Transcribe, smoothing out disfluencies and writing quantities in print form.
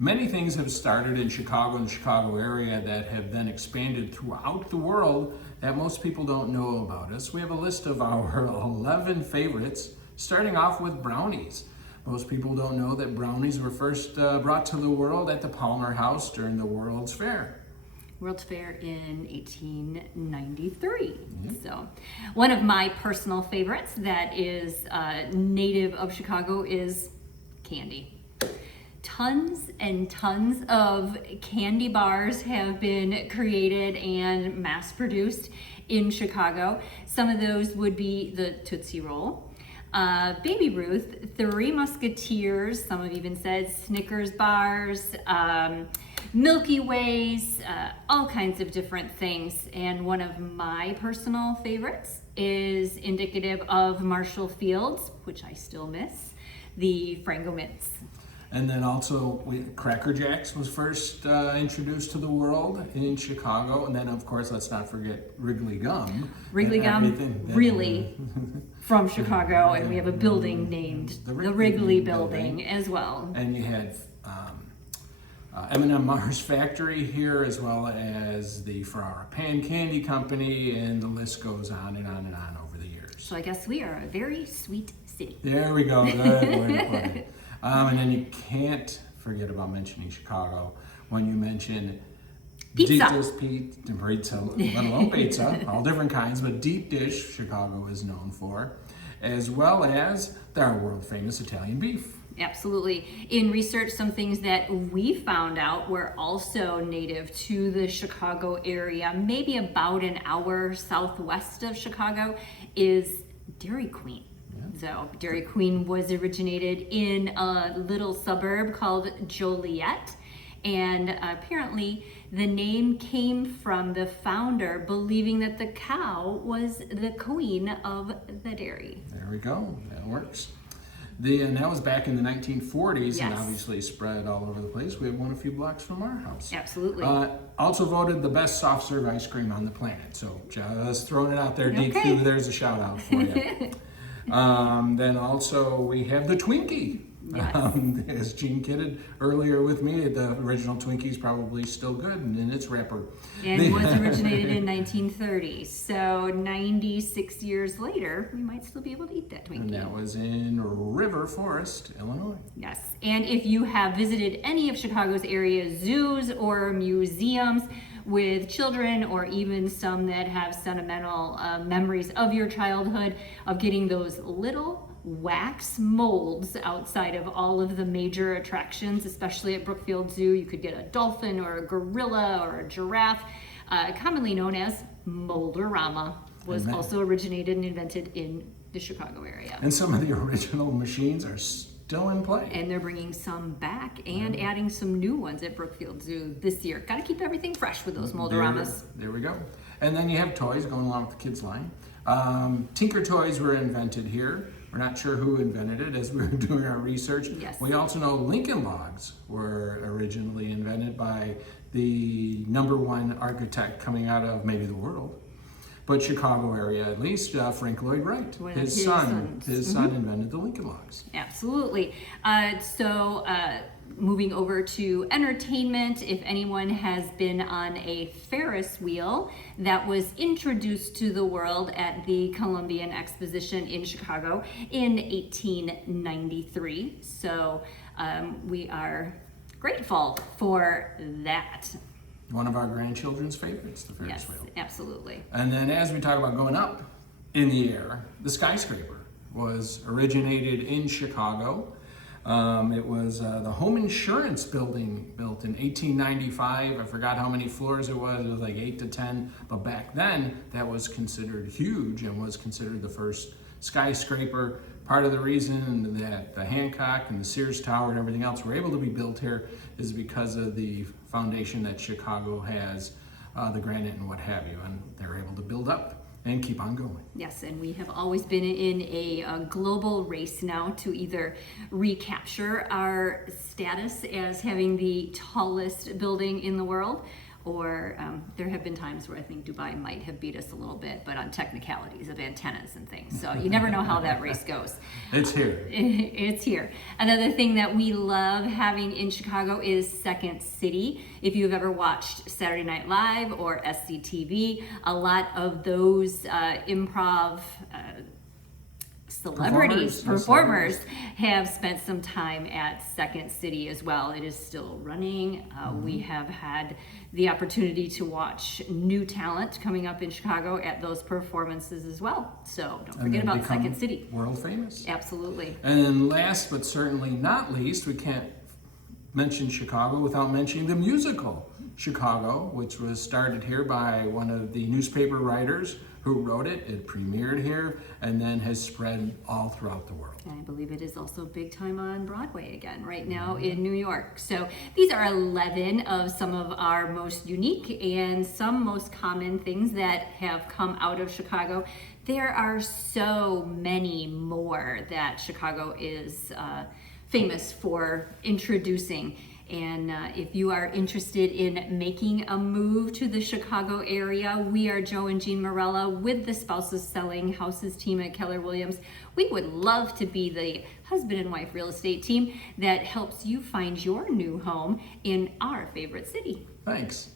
Many things have started in Chicago and the Chicago area that have then expanded throughout the world that most people don't know about us. We have a list of our 11 favorites, starting off with brownies. Most people don't know that brownies were first brought to the world at the Palmer House during the World's Fair. World's Fair in 1893. So one of my personal favorites that is native of Chicago is candy. Tons and tons of candy bars have been created and mass produced in Chicago. Some of those would be the Tootsie Roll, Baby Ruth, Three Musketeers, some have even said Snickers bars, Milky Ways, all kinds of different things. And one of my personal favorites is indicative of Marshall Fields, which I still miss, the Frango Mints. And then also, Cracker Jacks was first introduced to the world in Chicago. And then, of course, let's not forget Wrigley Gum. Wrigley Gum, really from Chicago. And we have a building named the Wrigley Building as well. And you had M&M Mars Factory here, as well as the Ferrara Pan Candy Company. And the list goes on and on and on over the years. So I guess we are a very sweet city. There we go. Good way to put it. And then you can't forget about mentioning Chicago when you mention pizza, let alone pizza, all different kinds, but deep dish Chicago is known for, as well as their world famous Italian beef. Absolutely. In research, some things that we found out were also native to the Chicago area, maybe about an hour southwest of Chicago, is Dairy Queen. So Dairy Queen was originated in a little suburb called Joliet, and apparently the name came from the founder believing that the cow was the queen of the dairy. There we go. That works. And that was back in the 1940s, yes. And obviously spread all over the place. We have one a few blocks from our house. Absolutely. Also voted the best soft serve ice cream on the planet. So just throwing it out there, DQ, there's a shout out for you. Then also we have the Twinkie. Yes. As Gene kidded earlier with me, the original Twinkie is probably still good and in its wrapper. And was originated in 1930. So 96 years later, we might still be able to eat that Twinkie. And that was in River Forest, Illinois. Yes. And if you have visited any of Chicago's area zoos or museums with children, or even some that have sentimental memories of your childhood, of getting those little wax molds outside of all of the major attractions, especially at Brookfield Zoo. You could get a dolphin or a gorilla or a giraffe, commonly known as Mold-O-Rama, was also originated and invented in the Chicago area. And some of the original machines are still in play. And they're bringing some back and adding some new ones at Brookfield Zoo this year. Got to keep everything fresh with those Mold-O-Ramas. There we go. And then you have toys going along with the kids line. Tinker toys were invented here. We're not sure who invented it as we were doing our research. Yes. We also know Lincoln Logs were originally invented by the #1 architect coming out of maybe the world, but Chicago area at least, Frank Lloyd Wright. His son invented the Lincoln Logs. Absolutely. Moving over to entertainment, if anyone has been on a Ferris wheel that was introduced to the world at the Columbian Exposition in Chicago in 1893. So we are grateful for that. One of our grandchildren's favorites, the Ferris wheel. Absolutely. And then as we talk about going up in the air, the skyscraper was originated in Chicago. It was the home insurance building built in 1895. I forgot how many floors it was. It was like 8 to 10. But back then, that was considered huge and was considered the first skyscraper. Part of the reason that the Hancock and the Sears Tower and everything else were able to be built here is because of the foundation that Chicago has, the granite and what have you. And they're able to build up and keep on going. Yes, and we have always been in a global race now to either recapture our status as having the tallest building in the world, or there have been times where I think Dubai might have beat us a little bit, but on technicalities of antennas and things. So you never know how that race goes. It's here. It's here. Another thing that we love having in Chicago is Second City. If you've ever watched Saturday Night Live or SCTV, a lot of those improv performers have spent some time at Second City as well. It is still running. We have had the opportunity to watch new talent coming up in Chicago at those performances as well. So don't forget about Second City. World famous. Absolutely. And last but certainly not least, we can't mention Chicago without mentioning the musical Chicago, which was started here by one of the newspaper writers who wrote it. It premiered here and then has spread all throughout the world. And I believe it is also big time on Broadway again right now in New York. So these are 11 of some of our most unique and some most common things that have come out of Chicago. There are so many more that Chicago is famous for introducing. And if you are interested in making a move to the Chicago area, we are Joe and Jean Morella with the Spouses Selling Houses team at Keller Williams. We would love to be the husband and wife real estate team that helps you find your new home in our favorite city. Thanks.